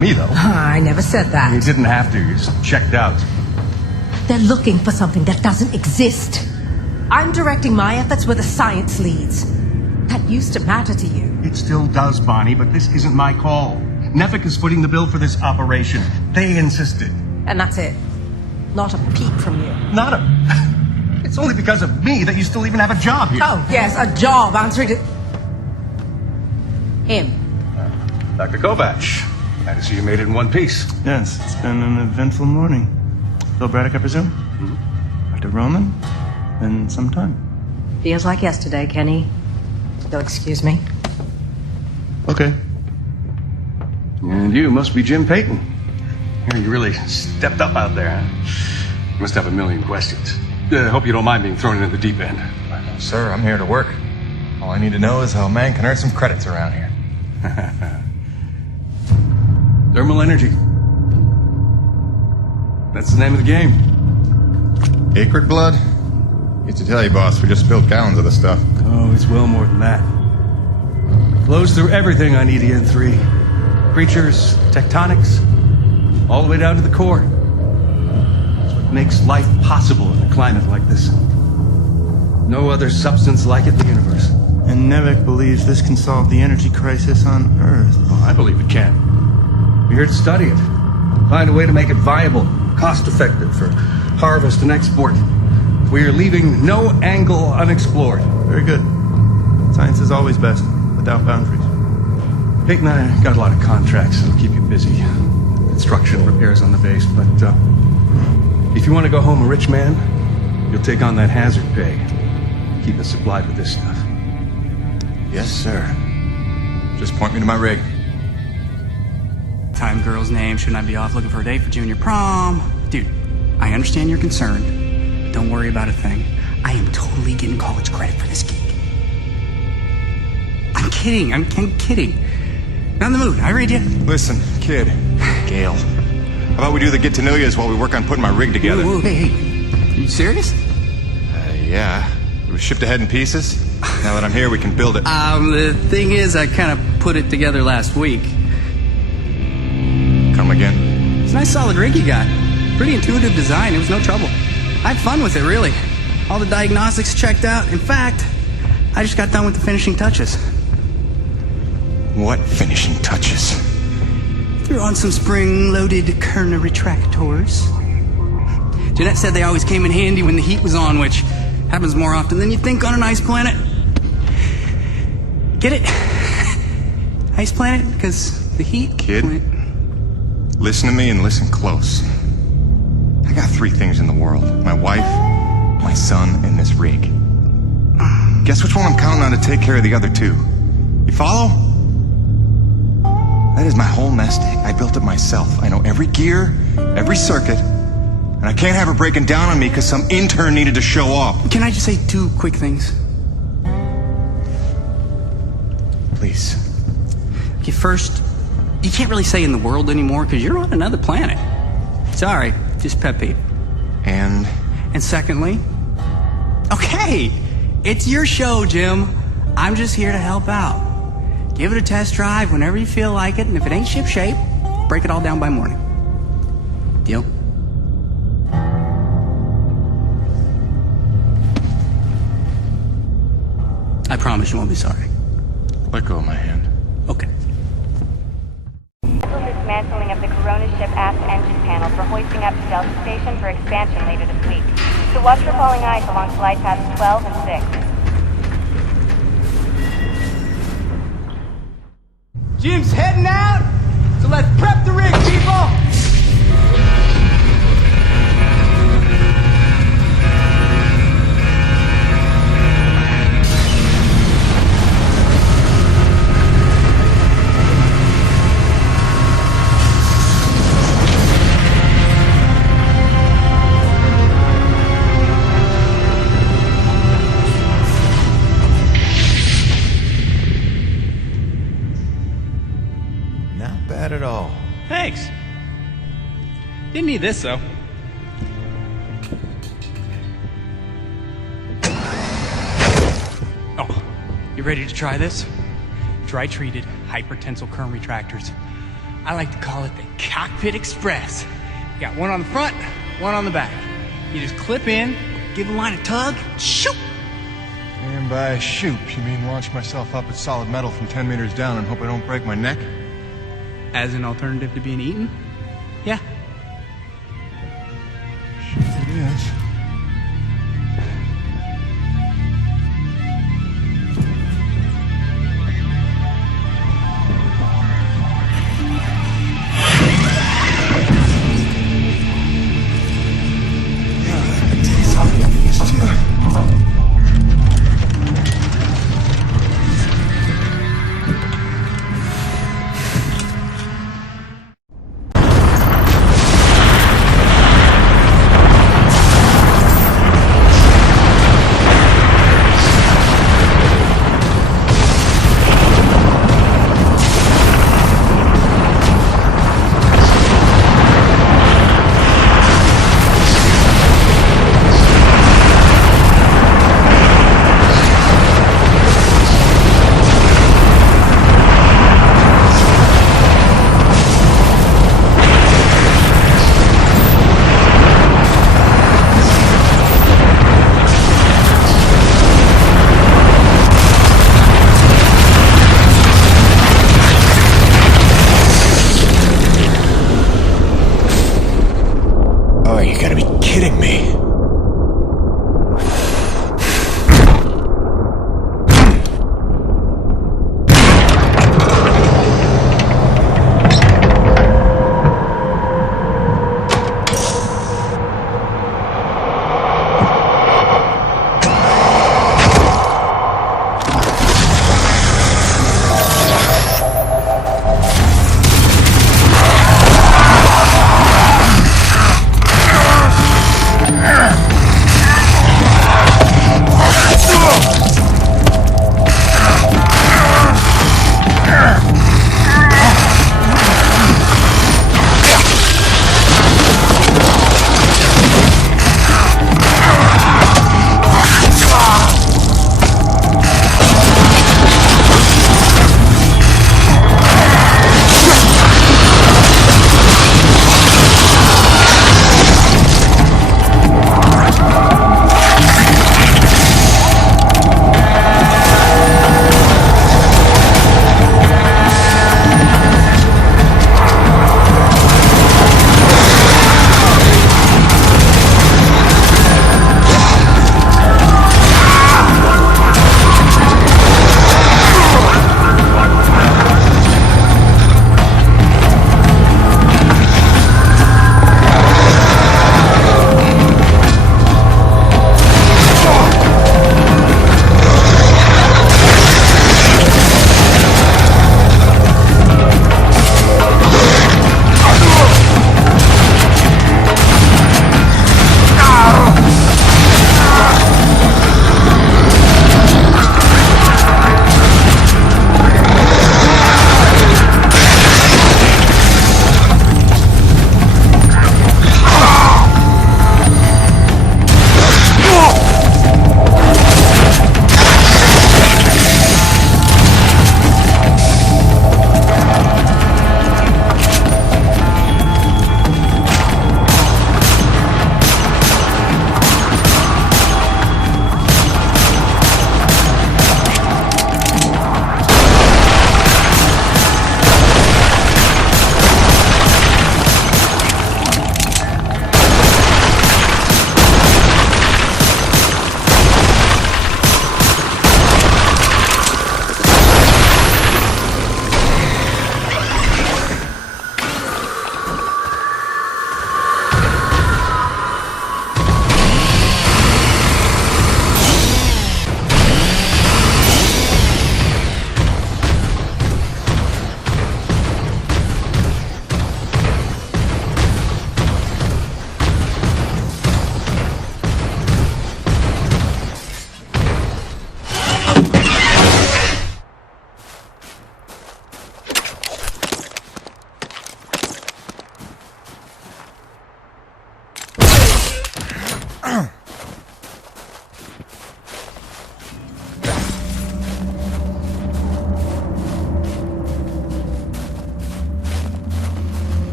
Me, though. I never said that. You didn't have to. You just checked out. They're looking for something that doesn't exist. I'm directing my efforts where the science leads. That used to matter to you. It still does, Bonnie, but this isn't my call. Nefik is footing the bill for this operation. They insisted. And that's it. Not a peep from you. Not a... It's only because of me that you still even have a job here. Oh, yes, a job answering to... him. Dr. Kovacs. Glad to see you made it in one piece. Yes, it's been an eventful morning. Bill Braddock, I presume? Mm-hmm. Dr. Roman? Been some time. Feels like yesterday, Kenny. You'll excuse me. Okay. And you must be Jim Payton. You really stepped up out there, huh? You must have a million questions. Hope you don't mind being thrown into the deep end. Sir, I'm here to work. All I need to know is how a man can earn some credits around here. Thermal energy. That's the name of the game. Acrid blood? Used to tell you, boss, we just spilled gallons of the stuff. Oh, it's well more than that. Flows through everything on EDN3. Creatures, tectonics, all the way down to the core. It's what makes life possible in a climate like this. No other substance like it in the universe. And Nevik believes this can solve the energy crisis on Earth. Oh, I believe it can. We're here to study it. Find a way to make it viable, cost-effective for harvest and export. We're leaving no angle unexplored. Very good. Science is always best, without boundaries. Peyton and I got a lot of contracts that'll keep you busy. Construction, repairs on the base, but if you want to go home a rich man, you'll take on that hazard pay. Keep us supplied with this stuff. Yes, sir. Just point me to my rig. Time girl's name, shouldn't I be off looking for a date for junior prom? Dude, I understand you're concerned. Don't worry about a thing. I am totally getting college credit for this gig. I'm kidding. I'm kidding. Not in the mood. I read you. Listen, kid. Gail. How about we do the get-to-know-yous while we work on putting my rig together? Whoa, hey. Are you serious? Yeah. It was shipped ahead in pieces. Now that I'm here, we can build it. The thing is, I kind of put it together last week. Come again? It's a nice solid rig you got. Pretty intuitive design. It was no trouble. I had fun with it, really. All the diagnostics checked out. In fact, I just got done with the finishing touches. What finishing touches? Threw on some spring-loaded Kerner retractors. Jeanette said they always came in handy when the heat was on, which happens more often than you think on an ice planet. Get it? Ice planet? Because the heat... Kid, listen to me and listen close. I got 3 things in the world. My wife, my son, and this rig. Guess which one I'm counting on to take care of the other 2? You follow? That is my whole nest egg. I built it myself. I know every gear, every circuit, and I can't have her breaking down on me because some intern needed to show off. Can I just say 2 quick things? Please. Okay, first, you can't really say in the world anymore because you're on another planet. Sorry, just pet peeve. And secondly, okay, it's your show, Jim. I'm just here to help out. Give it a test drive whenever you feel like it, and if it ain't ship-shape, break it all down by morning. Deal? I promise you won't be sorry. let go of my hand. Okay. Dismantling of the Corona ship aft engine panel for hoisting up to Delta Station for expansion later this week. So watch for falling ice along flight paths 12 and 6. Jim's heading out, so let's prep the rig, people! Not bad at all. Thanks. Didn't need this, though. Oh, you ready to try this? Dry-treated hypertensile current retractors. I like to call it the Cockpit Express. You got one on the front, one on the back. You just clip in, give the line a tug, shoot! And by shoot, you mean launch myself up at solid metal from 10 meters down and hope I don't break my neck? As an alternative to being eaten? Yeah. Shit, it is.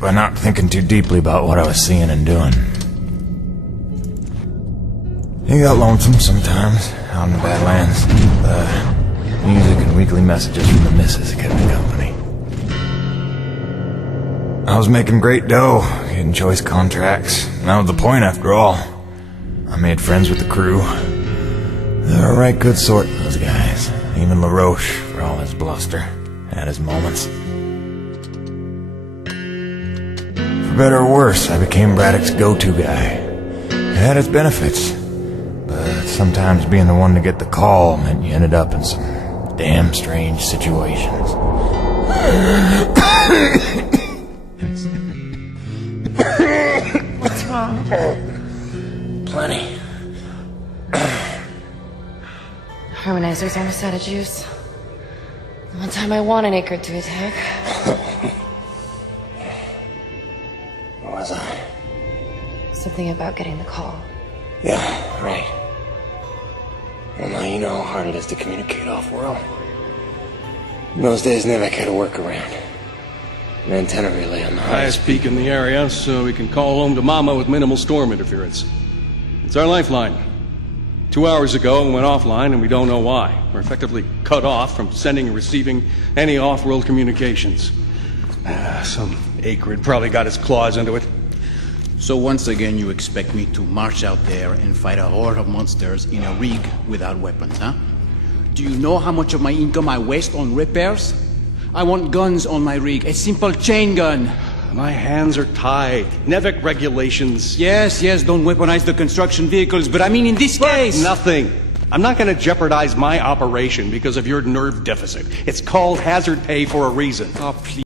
by not thinking too deeply about what I was seeing and doing. It got lonesome sometimes, out in the Badlands. Music and weekly messages from the missus kept me company. I was making great dough, getting choice contracts, and that was the point after all. I made friends with the crew. They're a right good sort, those guys. Even LaRoche, for all his bluster, had his moments. For better or worse, I became Braddock's go-to guy. It had its benefits, but sometimes being the one to get the call meant you ended up in some damn strange situations. What's wrong? Plenty. Harmonizer's almost out of juice. The one time I want an acre to attack. What was I? Something about getting the call. Yeah, right. Well, now you know how hard it is to communicate off-world. In those days, Nivek had a workaround. An antenna relay on the Highest peak in the area, so we can call home to Mama with minimal storm interference. It's our lifeline. 2 hours ago, we went offline, and we don't know why. We're effectively cut off from sending and receiving any off-world communications. Some acrid probably got his claws into it. So once again, you expect me to march out there and fight a horde of monsters in a rig without weapons, huh? Do you know how much of my income I waste on repairs? I want guns on my rig, a simple chain gun. My hands are tied. Nevik regulations. Yes, don't weaponize the construction vehicles, but I mean in this case... Nothing. I'm not going to jeopardize my operation because of your nerve deficit. It's called hazard pay for a reason. Oh, please.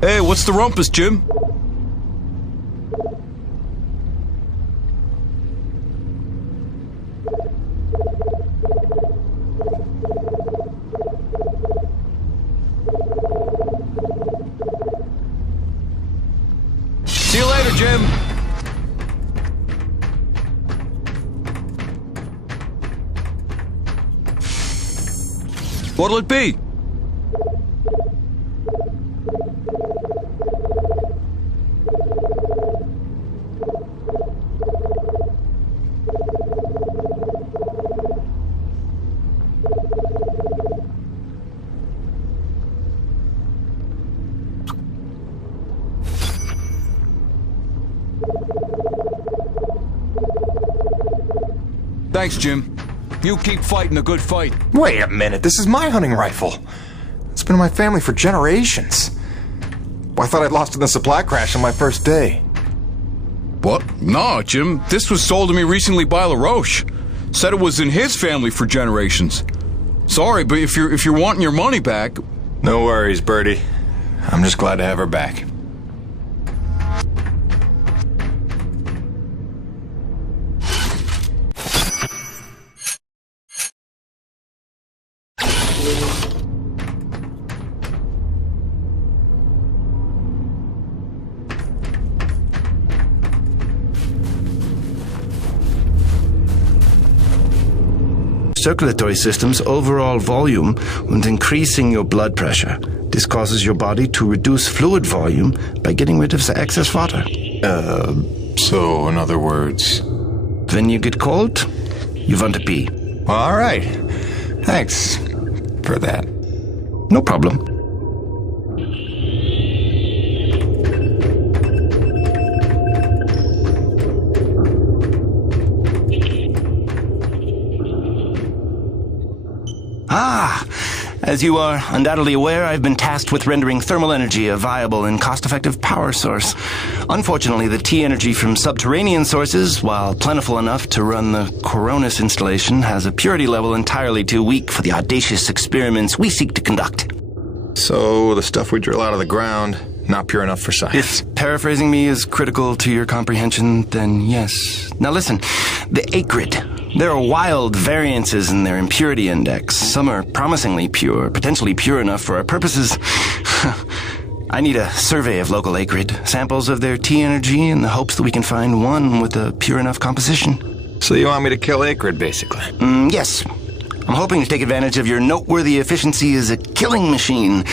Hey, what's the rumpus, Jim? See you later, Jim. What'll it be? Thanks, Jim. You keep fighting a good fight. Wait a minute, this is my hunting rifle. It's been in my family for generations. I thought I'd lost it in the supply crash on my first day. What? No, Jim. This was sold to me recently by LaRoche. Said it was in his family for generations. Sorry, but if you're wanting your money back... No worries, Bertie. I'm just glad to have her back. Circulatory system's overall volume and increasing your blood pressure. This causes your body to reduce fluid volume by getting rid of the excess water. So in other words... When you get cold, you want to pee. All right. Thanks for that. No problem. As you are undoubtedly aware, I've been tasked with rendering thermal energy a viable and cost-effective power source. Unfortunately, the T-energy from subterranean sources, while plentiful enough to run the Coronis installation, has a purity level entirely too weak for the audacious experiments we seek to conduct. So the stuff we drill out of the ground not pure enough for science. If paraphrasing me is critical to your comprehension, then yes. Now listen, the acrid. There are wild variances in their impurity index. Some are promisingly pure, potentially pure enough for our purposes. I need a survey of local acrid, samples of their T energy in the hopes that we can find one with a pure enough composition. So you want me to kill acrid, basically? Yes. I'm hoping to take advantage of your noteworthy efficiency as a killing machine.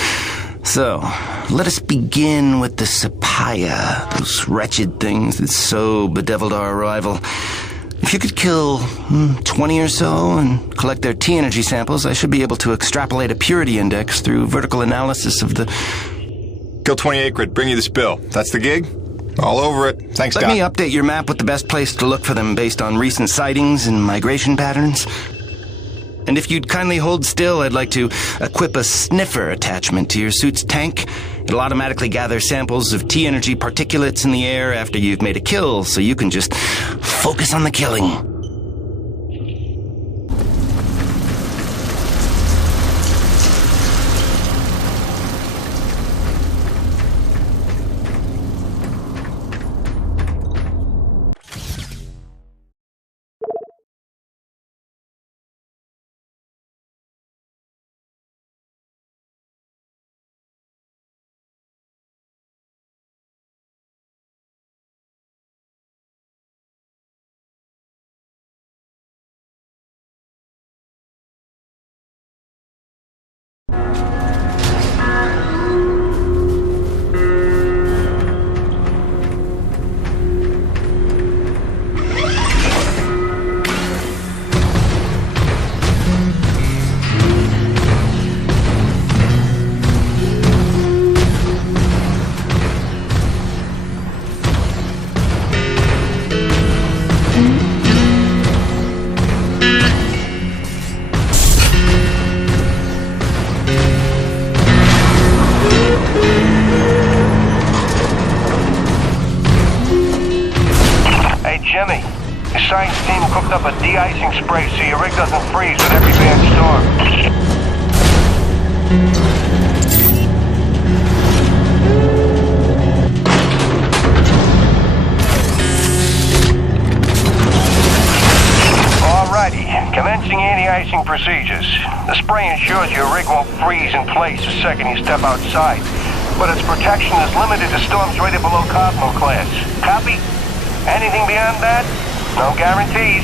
So, let us begin with the Sapaya, those wretched things that so bedeviled our arrival. If you could kill 20 or so and collect their T energy samples, I should be able to extrapolate a purity index through vertical analysis of the... Kill 20 acrid, bring you this bill. That's the gig? All over it. Thanks, Doc. Let me update your map with the best place to look for them based on recent sightings and migration patterns. And if you'd kindly hold still, I'd like to equip a sniffer attachment to your suit's tank. It'll automatically gather samples of T-energy particulates in the air after you've made a kill, so you can just focus on the killing. Jimmy, the science team cooked up a de-icing spray so your rig doesn't freeze with every bad storm. Alrighty, commencing anti-icing procedures. The spray ensures your rig won't freeze in place the second you step outside, but its protection is limited to storms rated below Cosmo class. Copy? Anything beyond that? No guarantees.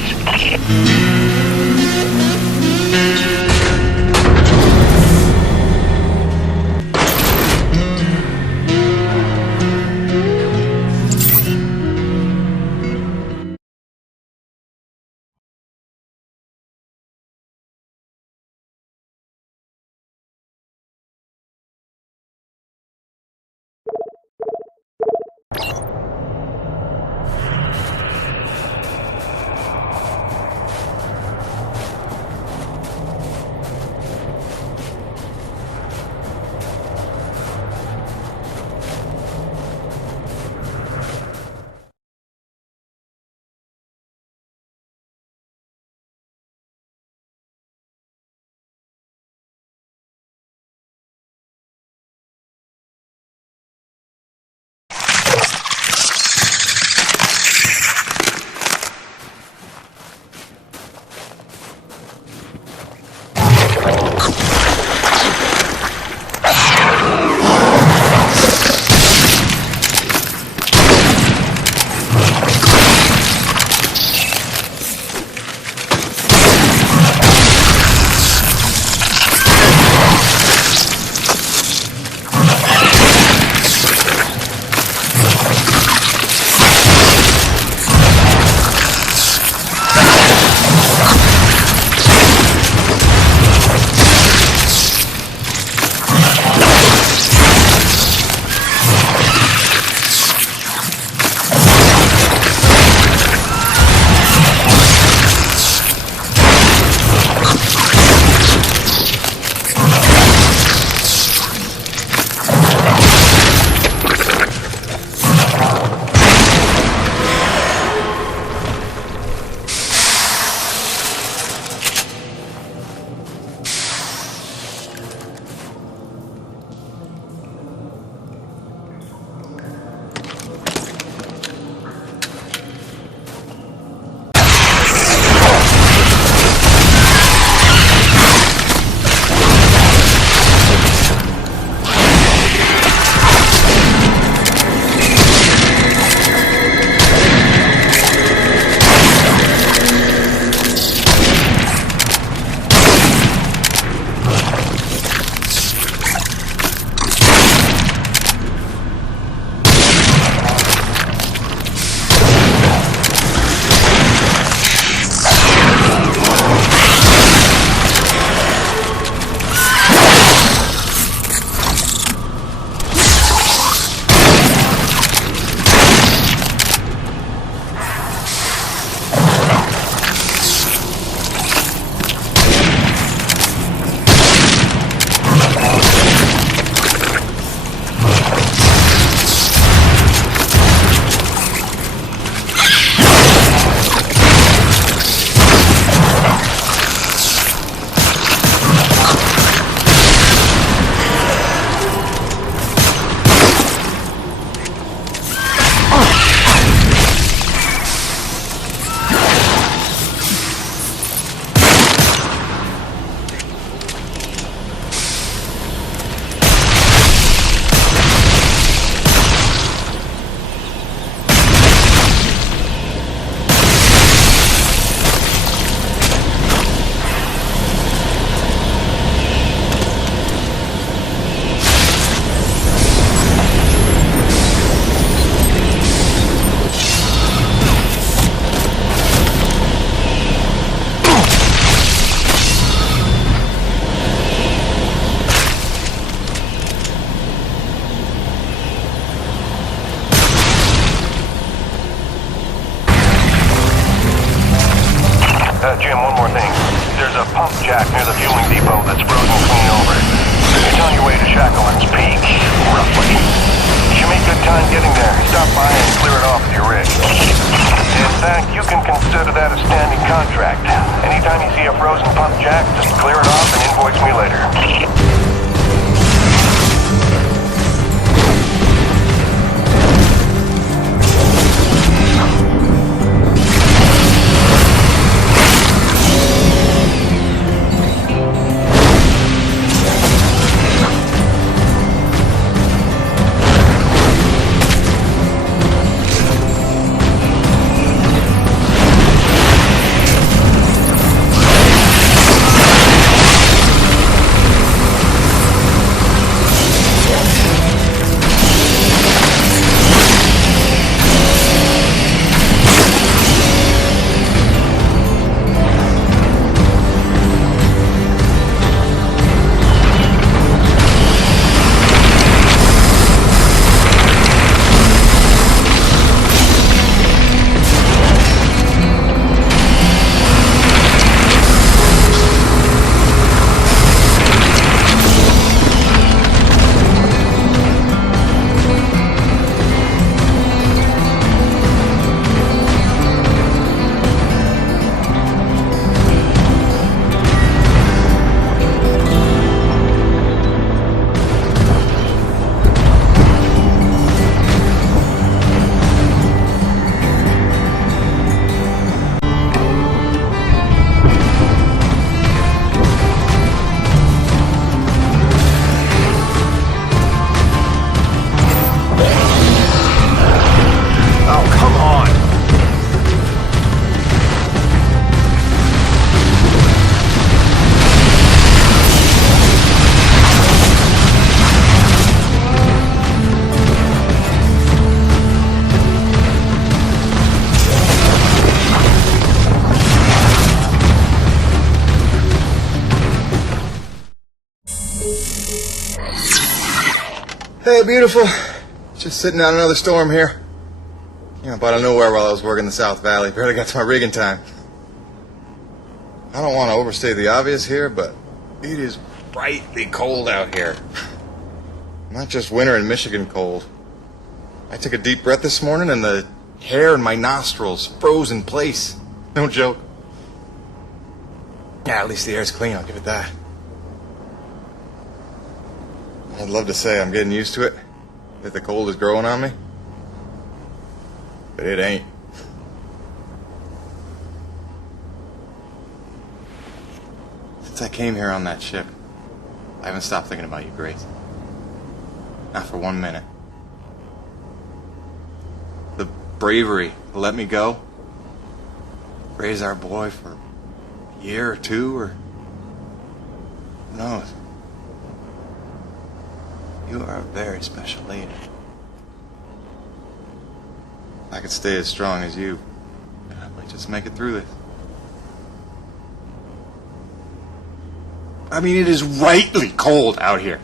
Jim, one more thing. There's a pump jack near the fueling depot that's frozen clean over. It's on your way to Shackleton's Peak, roughly. You should make good time getting there. Stop by and clear it off with your rig. In fact, you can consider that a standing contract. Anytime you see a frozen pump jack, just clear it off and invoice me later. Hey, beautiful. Just sitting out another storm here. But out of nowhere while I was working the South Valley. Barely got to my rigging time. I don't want to overstate the obvious here, but it is brightly cold out here. Not just winter in Michigan cold. I took a deep breath this morning and the hair in my nostrils froze in place. No joke. Yeah, at least the air's clean, I'll give it that. I'd love to say I'm getting used to it, that the cold is growing on me, but it ain't. Since I came here on that ship, I haven't stopped thinking about you, Grace. Not for 1 minute. The bravery to let me go, raise our boy for a year or two, or who knows. You are a very special lady. If I could stay as strong as you, I might just make it through this. I mean, it is rightly cold out here.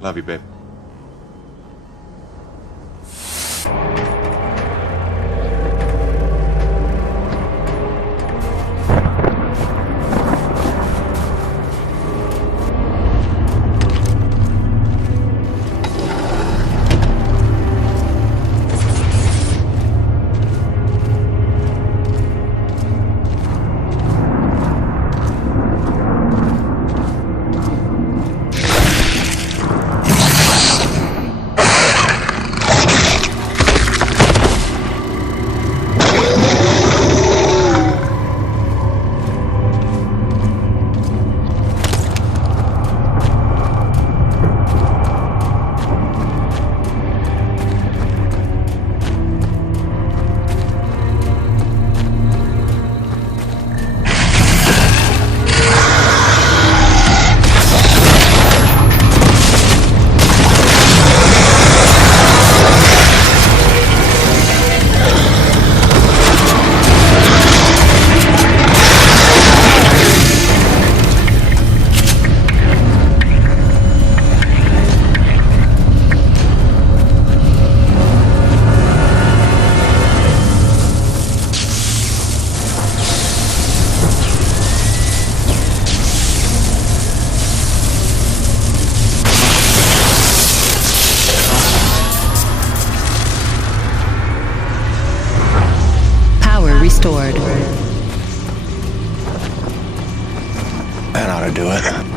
Love you, babe. restored. That ought to do it.